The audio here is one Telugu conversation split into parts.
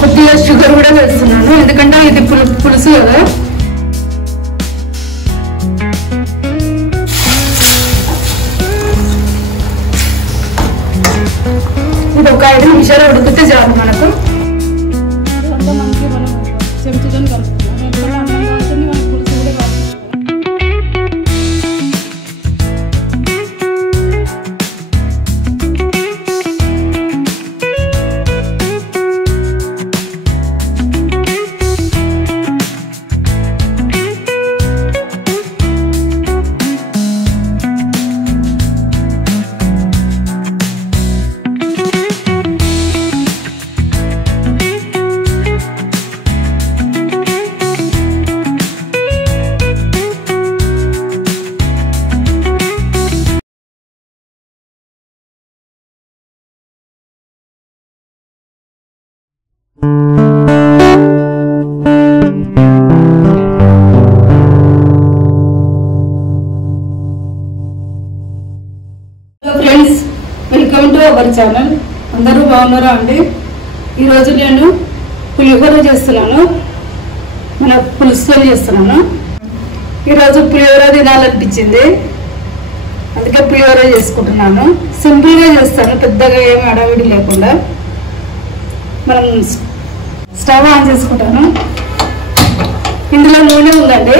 కొద్దిగా షుగర్ కూడా వేస్తున్నాను, ఎందుకంటే ఇది పులుసు కదా. ఇది ఒక 5 నిమిషాలు ఉడికితే చాలు మనకు. Friends, welcome to our channel. అందరూ బాగున్నారా అండి? ఈరోజు నేను పులిహోర చేస్తున్నాను, మన పులుసుతో చేస్తున్నాను. ఈరోజు పులిహోర తినాలనిపించింది, అందుకే పులిహోర చేసుకుంటున్నాను. సింపుల్గా చేస్తాను, పెద్దగా ఏం అడవిడి లేకుండా. మనం స్టవ్ ఆన్ చేసుకుంటాను. ఇందులో నూనె ఉందండి,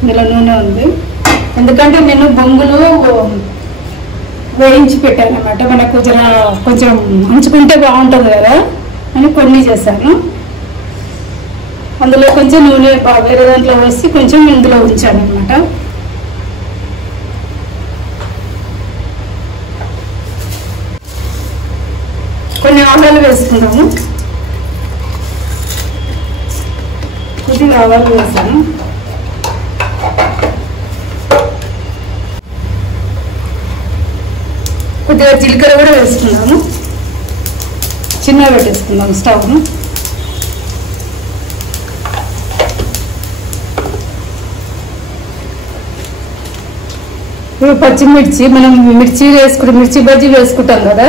ఇందులో నూనె ఉంది. ఎందుకంటే నేను బొంగులు వేయించి పెట్టాను అన్నమాట. మనకు కొంచెం ఉంచుకుంటే బాగుంటుంది కదా అని కొన్ని చేశాను. అందులో కొంచెం నూనె వేరే దాంట్లో వేసి కొంచెం ఇందులో ఉంచాను అన్నమాట. కొన్ని ఆవాలు వేసుకుందాము. కొద్దిగా ఆవాలు వేసాను. కొద్దిగా జీలకర్ర కూడా వేసుకున్నాము. చిన్నగా పెట్టేసుకుందాము స్టవ్ను. ఇప్పుడు పచ్చిమిర్చి, మనం మిర్చి బజ్జీ వేసుకుంటాం కదా,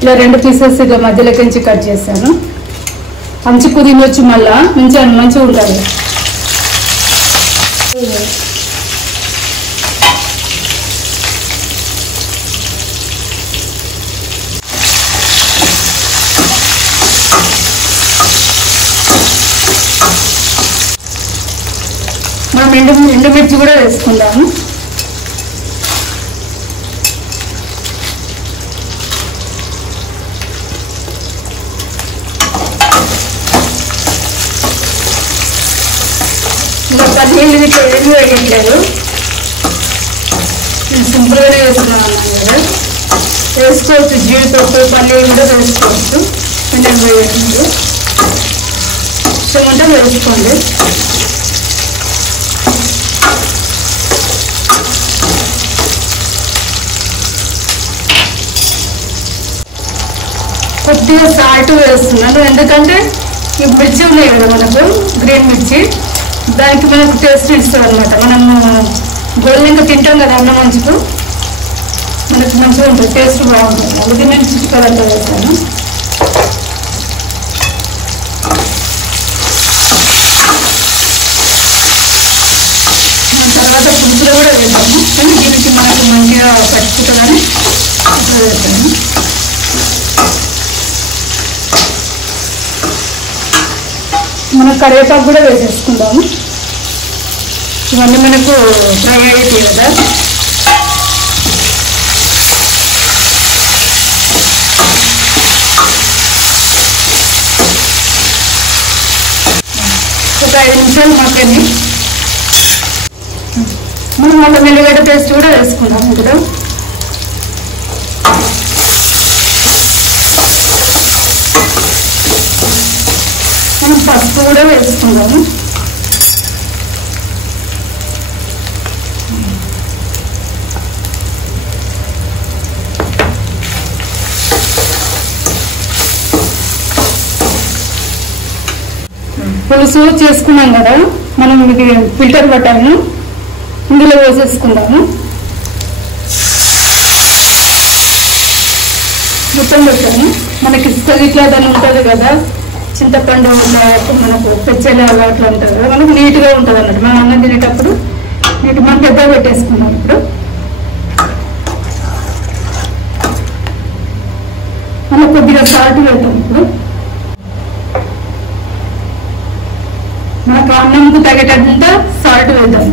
ఇలా 2 పీసెస్ ఇట్లా మధ్యలోకించి కట్ చేశాను. మంచి తినొచ్చు, మళ్ళా మంచిగా ఉంటుంది. మనం ఎండుమిర్చి కూడా వేసుకుందాము. ఇంకా పల్లీలు ఇట్లా ఏమి వేయట్లేదు, సింపుల్గానే వేసుకున్నాను కదా. వేసుకోవచ్చు, జీడిపప్పు పల్లీలు కూడా వేసుకోవచ్చు. నేను వేయట్లేదు, ఇష్టం అంటే వేసుకోండి. కొద్దిగా సాల్ట్ వేస్తున్నాను, ఎందుకంటే ఈ మిర్చి ఉన్నాయి కదా మనకు, గ్రీన్ మిర్చి, దానికి మనకు టేస్ట్ ఇస్తుంది అనమాట. మనము గొర్రెలు ఇంకా తింటాం కదా అన్నం మంచుకు, మనకు మంచిగా ఉంటుంది, టేస్ట్ బాగుంటుంది. అందుకే నేను చిట్టుకలంతా వేస్తాను. తర్వాత పులుసులో కూడా వేద్దాము, కానీ దీనికి మనకు మంచిగా పట్టుకుంటుందని అట్లా వేస్తాను. మనం కరివేపాకు కూడా వేసేసుకుందాము. ఇవన్నీ మనకు ఫ్రై అయిపోయి కదా. ఒక 5 నిమిషాలు మగ్గని మనం ఒక మెల్లిగడ్డ పేస్ట్ కూడా వేసుకుందాం ఇందులో. మనం పసుపు కూడా వేసుకుందాము. పులుసు చేసుకున్నాం కదా మనం, ఇది ఫిల్టర్ పట్టాము, ఇందులో వేసేసుకుందాము. మొత్తం పెట్టాము. మనకి ఇసుక ఇట్లా దాన్ని ఉంటుంది కదా, చింతపండు మనకు పెచ్చలాగా అట్లా ఉంటుంది కదా, మనకు నీట్గా ఉంటుంది అన్నట్టు. మనం అన్నం తినేటప్పుడు నీట్ మనం పెద్దగా పెట్టేసుకున్నాం. ఇప్పుడు మనం కొద్దిగా సాల్ట్ పెడతాం. ఇప్పుడు మనకు అన్నంకు తగ్గేటంత సాల్ట్ వేద్దాం.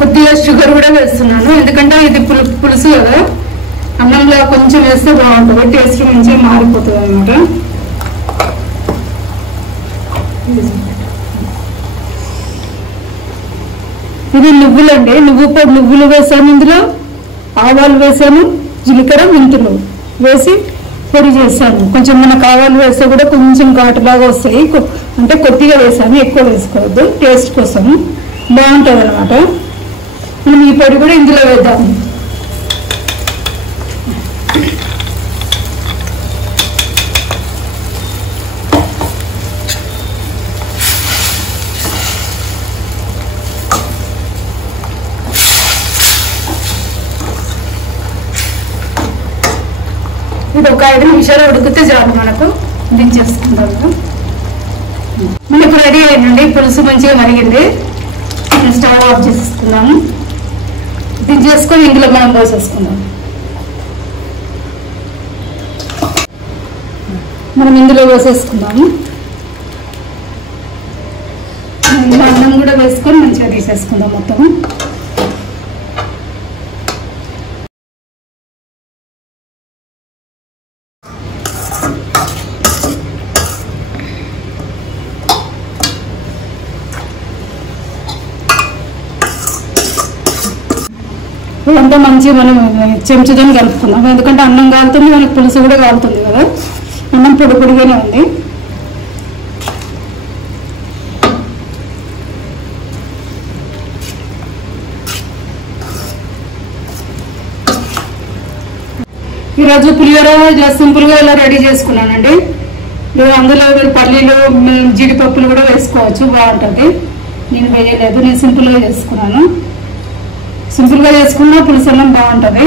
కొద్దిగా షుగర్ కూడా వేస్తున్నాను, ఎందుకంటే ఇది పులుసు కదా, అన్నంలో కొంచెం వేస్తే బాగుంటుంది, టేస్ట్ మంచిగా మారిపోతుంది అనమాట. ఇది నువ్వులండి, నువ్వులు వేసాను, ఇందులో ఆవాలు వేసాను, జీలకర్ర మెంతులు వేసి పొడి చేశాను. కొంచెం మనకు ఆవాలు వేస్తే కూడా కొంచెం ఘాటులాగా వస్తాయి, అంటే కొద్దిగా వేసాను, ఎక్కువ వేసుకోవద్దు, టేస్ట్ కోసం బాగుంటుంది అనమాట. మనం ఈ పొడి కూడా ఇందులో వేద్దాం. ఇది ఒక 5 నిమిషాలు ఉడికితే చాలు, మనకు దించేసుకుందాము. మనకు రెడీ అయిందండి, పులుసు మంచిగా మరిగింది. స్టవ్ ఆఫ్ చేసుకుందాము, దించేసుకొని ఇందులో మనం పోసేసుకుందాం. మనం ఇందులో పోసేసుకుందాము. అన్నం కూడా వేసుకొని మంచిగా తీసేసుకుందాం మొత్తం. ఇదంతా మంచిగా మనం చెంచుతో కలుపుకుందాం, ఎందుకంటే అన్నం కాలుతుంది, మనకి పులుసు కూడా కాలుతుంది కదా, అన్నం పొడి పొడిగానే ఉంది. ఈరోజు పులిహోర సింపుల్గా ఇలా రెడీ చేసుకున్నానండి. అందులో పల్లీలు జీడిపప్పులు కూడా వేసుకోవచ్చు, బాగుంటుంది. నేను వేయలేదు, నేను సింపుల్గా చేసుకున్నాను. సింపుల్గా చేసుకున్నా పులుసు అన్నం బాగుంటుంది.